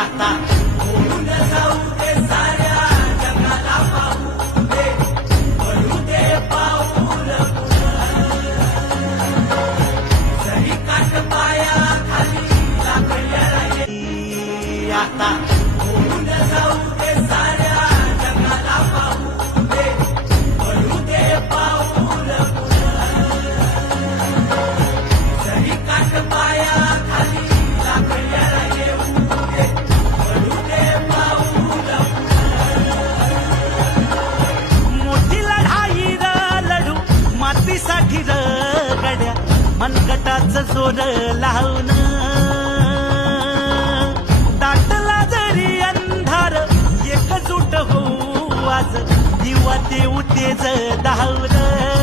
आता होऊन जाऊ दे साऱ्या जगाला पाहू दे पडू दे पाऊल जरी काट पाया खाली लागल्या आता होऊन जाऊ दे साऱ्या जगाला पाहू दे पडू दे पाऊल जरी काट पाया खाली लागल्या येऊ दे पडू दे पाऊल मोठी लढाई र लढू मातीसाठी र गड्या मनगटाचं जोर लावून दाटला जरी अंधार एकजूट होऊ आज दिवा देऊ तेज धावलं